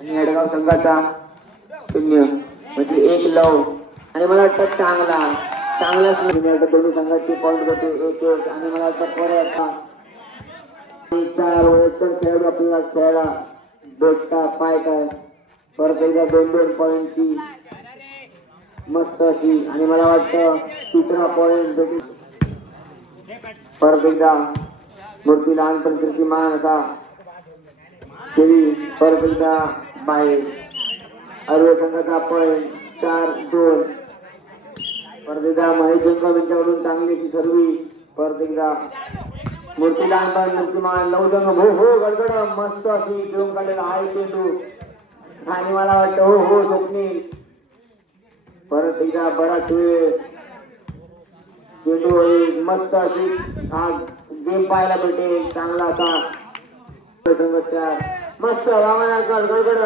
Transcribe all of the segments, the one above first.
आणि येडगाव संघाचा शून्य म्हणजे एक लव. आणि मला वाटतं चांगला. चांगलाच दोन्ही संघाची पॉईंट होते एक एक. आणि मला वाटतं परत चार वयस्कर खेळाडू आपल्याला खेळायला भेटता पाय काय परत एकदा दोन दोन पॉईंटची मस्त अशी. आणि मला वाटतं तिसरा पॉईंट भेटू परत एकदा मूर्ती लहानपण मान असा. केली. परत एकदा बाहेर अर्व संघाचा पॉईंट चार दोन. परत एकदा महेश जंगम यांच्याकडून चांगली सर्वी. परत एकदा मूर्ती लहानपण मूर्तिमान लवजंग हो हो गडगड मस्त अशी घेऊन काढलेला आहे चेंडू आणि मला वाटतं हो हो स्वप्नील परत एकदा बराच वेळ चेंडू होईल मस्त अशी हा गेम पाहायला भेटेल चांगला असा. संघ मस्त वामनाकर गडगड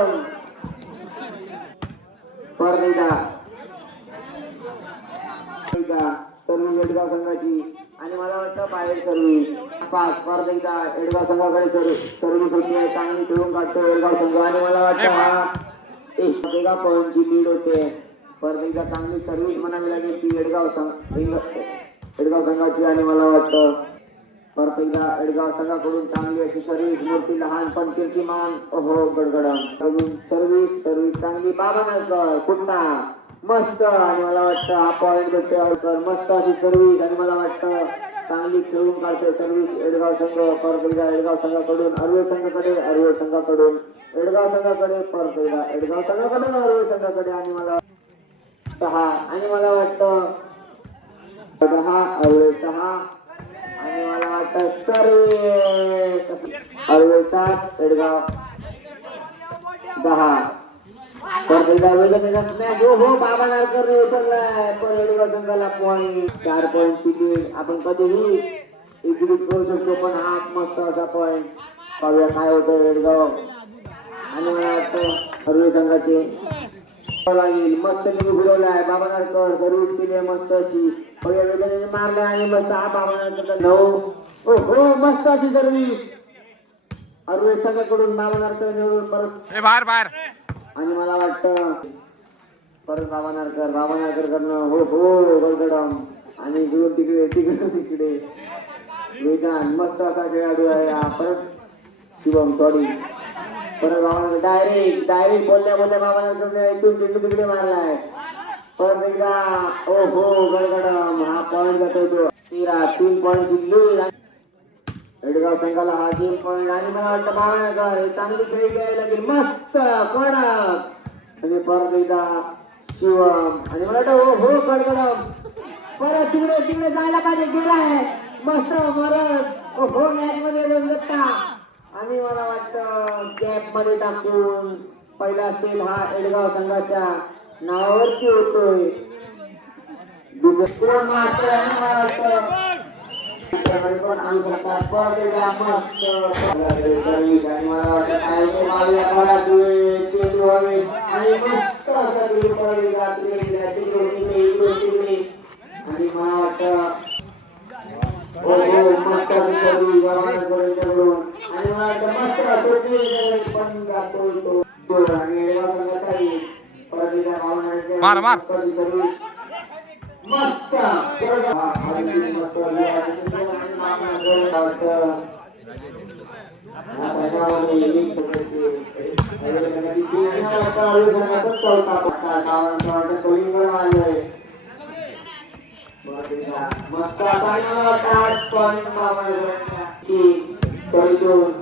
परत एकदा एकदा संघाची. आणि मला वाटतं बाहेर सर्वी पाच परत एकदा एडगाव संघाकडे सर्व सर्विस होती आहे चांगली खेळून काढतो एडगाव संघ. आणि मला वाटतं हा एका पॉईंटची लीड होते. परत एकदा चांगली सर्व्हिस म्हणावी लागेल ती एडगाव संघ एडगाव संघाची. आणि मला वाटतं परत एडगाव संघाकडून चांगली अशी सर्विस मूर्ती लहान पण कीर्तिमान. ओहो गडगडम सर्विस सर्विस चांगली. बाबा नायकर कुठला? मस्त. आणि मला वाटतं हा पॉईंट भेटते मस्त अशी सर्विस. आणि मला वाटतं चांगली खेळून काढते सर्विस एडगाव संघ. परत एडगाव संघाकडून अरवे संघाकडे अरवे संघाकडून. एडगाव संघाकडे परत एडगाव संघाकडून अरवे संघाकडे. आणि मला सहा. आणि मला वाटतं दहा अरवे सहा. आणि मला वाटतं सर्वे अरवे सात एडगाव. दहा. हो हो बाबा नारकरने उचललाय पण एडगाव संघाला पॉईंट चार पॉईंटची लीड आपण कधीही एक्झिक्यूट करू शकतो पण हा मस्त असा पॉईंट पाहूया काय होतं एडगाव. आणि मला वाटतं अरवे संघाचे मस्त तुम्ही फिरवलाय बाबा नारकर सर्व्हिस केली आहे मस्त अशी मारलाय आणि मस्त हा बाबा नारकर नऊ. हो हो मस्त अशी सर्व्हिस अरवे संघाकडून बाबा नारकर निवडून परत बाहेर बाहेर. आणि मला वाटतं परत बाबा नारकर बाबा नारकर करणं हो हो गडगडम आणि इकडून तिकडे तिकडे तिकडे. वेगान मस्त असा खेळाडू आहे हा. परत शिवम सॉरी परत बाबा डायरेक्ट डायरेक्ट बोलल्या बोलल्या बाबा नारकर इथून तिकडे मारलाय. परत एकदा ओ हो गडगडम हा पॉईंट जातो तो. तिरा तीन पॉईंट जिंकली. एडगाव संघाला हा तीन पॉईंट आणि मला वाटतं बावण्याकर चांगली खेळ घ्यायला लागेल. मस्त कडक. आणि परत एकदा शिवम. आणि मला वाटतं ओ हो गडगडम. परत तिकडे तिकडे जायला पाहिजे. गेलाय. मस्त परत ओ हो मॅच मध्ये रंगत का आणि मला वाटतं कॅपमध्ये टाकून पहिला सेल हा एडगाव संघाच्या नावावरती होतोय. आणि मला वाटतं. हो, हो, मार, मार. मस्त अशी सर्व्हिस. मस्त बरोबर. हा,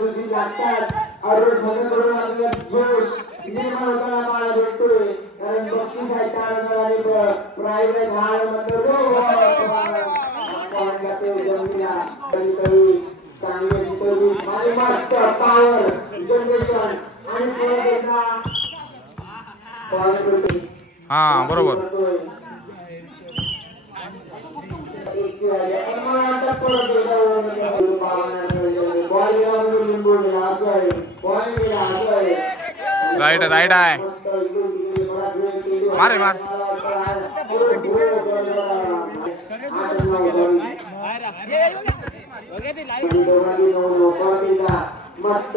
रोजी लागतात. आणि सगळ्याकडून आपल्याला जोश. निर्माण होताना पाहायला भेटतोय कारण बक्षीस आहे चार आणि झाड म्हणतो जनरेशन हा बरोबर. राईट राईट आहे मार मार। मस्त